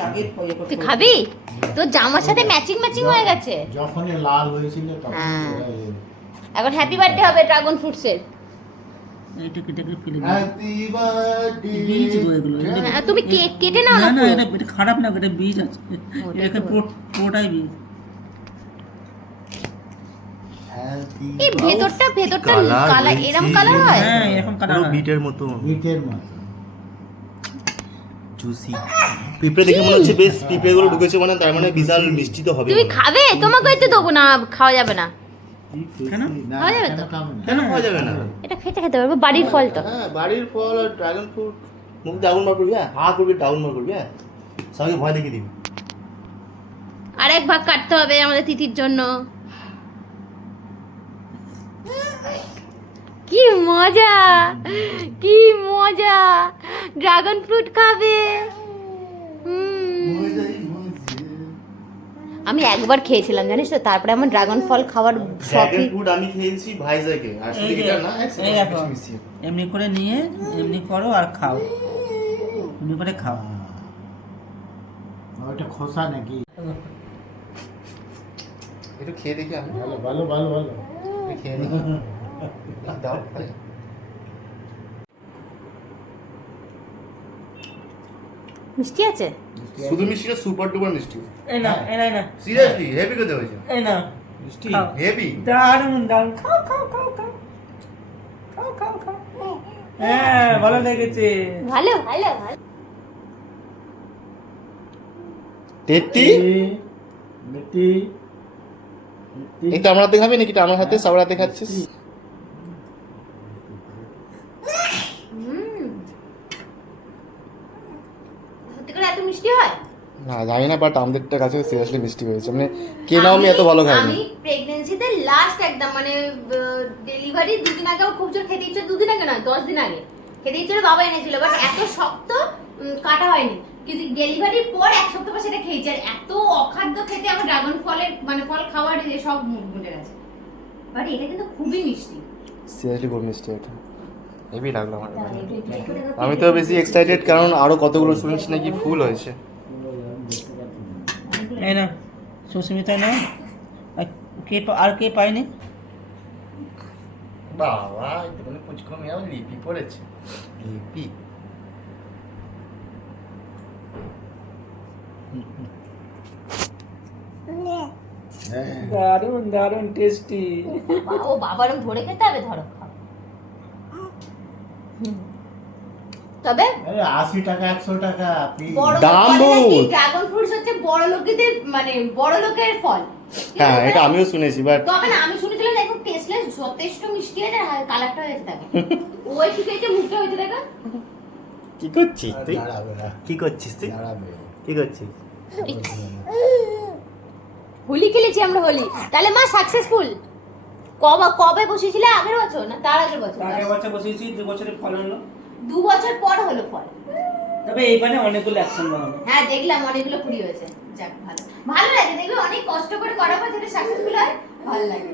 আগে ইয়ে তুই খাবি? তোর জামার সাথে ম্যাচিং ম্যাচিং হয়ে গেছে? যখনই লাল হয়েছিল তখন হ্যাঁ। এখন হ্যাপি বার্থডে হবে ড্রাগন ফ্রুটসের হ্যাঁ, তুমি কেক কেটে নাও না না এটা খারাপ না এটা বীজ আছে। এটা পুরোটাই বীজ। এই ভেতরটা ভেতরটা কালার এরকম কালার হয়? হ্যাঁ এরকম কালার বিটের মতো। বিটের মতো। জুসি পিঁপড়ে দেখে মনে হচ্ছে বেশ পিঁপড়ে গুলো ঢুকেছে মানে তার মানে বিশাল মিষ্টি তো হবে তুমি খাবে? তোমাকে তো দেবো না খাওয়া যাবে না। খাওয়া যাবে তো? না? কেন? খাওয়া যাবে না। এটা খেতে খেতে পারব বাড়ির ফল তো। হ্যাঁ বাড়ির ফল আর ড্রাগন ফ্রুট মুখ ডাউন মার করবি হ্যাঁ? হা করবি ডাউন মার করবি হ্যাঁ? সবাইকে ভয় দেখিয়ে দিবি। আর এক ভাগ কাটতে হবে আমাদের তিথির জন্য। কি মজা! কি মজা! ড্রাগন ফ্রুট খাবে। আমি একবার খেয়েছিলাম জানিস তো? তারপরে আমার ড্রাগন ফল খাওয়ার ড্রাগন ফ্রুট আমি খেয়েছি ভাইজাকে। আর এটা না এমনি করে নিয়ে এমনি করো আর খাও। এমনি করে খাও। ওটা খোসা নাকি? একটু খেয়ে দেখি আমি। ভালো ভালো ভালো ভালো। খেয়ে দেখি। দাও। মিষ্টি আছে? শুধু মিষ্টিটা সুপার ডুপার মিষ্টি। এই না এই না এই না। সিরিয়াসলি হেভি খেতে হয়েছে। এই না। মিষ্টি? হেভি দারুণ দারুণ খাও খাও খাও খাও। খাও খাও খাও। হ্যাঁ ভালো লেগেছে। ভালো ভালো ভালো। টেট্টি মিষ্টি এই তো আমার হাতে খাবি নাকি? এটা আমার হাতে সবার হাতে খাচ্ছিস হুম। সত্যি করে এত মিষ্টি হয়? না জানি না বাট আমাদেরটা কাছে সিরিয়াসলি মিষ্টি হয়েছে। মানে কে নাও আমি এত ভালো খাইনি। আমি প্রেগনেন্সিতে লাস্ট একদম মানে ডেলিভারি দুদিন আগে আমার খুব জোর খেতে ইচ্ছে দুদিন আগে নয় দশ দিন আগে। খেতে ইচ্ছে বাবা এনেছিল বাট এত শক্ত কাটা হয়নি। কিন্তু ডেলিভারির পর এক সপ্তাহ পর সেটা খেয়েছি আর এত অখাদ্য খেতে আমার ড্রাগন ফলের মানে ফল খাওয়ার সব মুখ মুটে গেছে বাট এটা কিন্তু খুবই মিষ্টি। সিরিয়াসলি খুব মিষ্টি এটা। হেভি লাগল আমার দেখো। আমি তো বেশি এক্সাইটেড কারণ আরও কতগুলো শুনছি নাকি ফুল হয়েছে। এই না সুস্মিতা না। আর কে আর কে পায়নি? বাবা এটা মানে পুচকো মেয়াও লিপি পড়েছে। লিপি। হ্যাঁ। দারুণ দারুণ টেস্টি ও বাবার ধরে খেতে হবে ধরো। তবে আশি টাকা একশো টাকা দাম ড্রাগন ফ্রুটস হচ্ছে বড় লোকেদের মানে বড় লোকের ফল। হ্যাঁ এটা আমিও শুনেছি বাট তবে না আমি শুনেছিলাম দেখো টেস্টলেস যথেষ্ট মিষ্টি আছে আর কালারটা হয়েছে দেখো ওই ঠিক আছে মুখটা হয়েছে দেখো। কি করছিস তুই? কি করছিস তুই? কি করছিস? হোলি খেলেছি আমরা হোলি। তাহলে মা সাকসেসফুল কবে কবে বসিয়েছিলে? আগের বছর? না তার আগের বছর? আগের বছর বসিয়েছি দু বছরে ফল হলো। দু বছর পর হলো ফল। তবে এইবারে অনেকগুলো অ্যাকশন বানানো হ্যাঁ দেখলাম অনেকগুলো পুরি হয়েছে। যাক ভালো। ভালো লাগে দেখলে অনেক কষ্ট করে করার পর যেটা সাকসেসফুল হয় ভালো লাগে।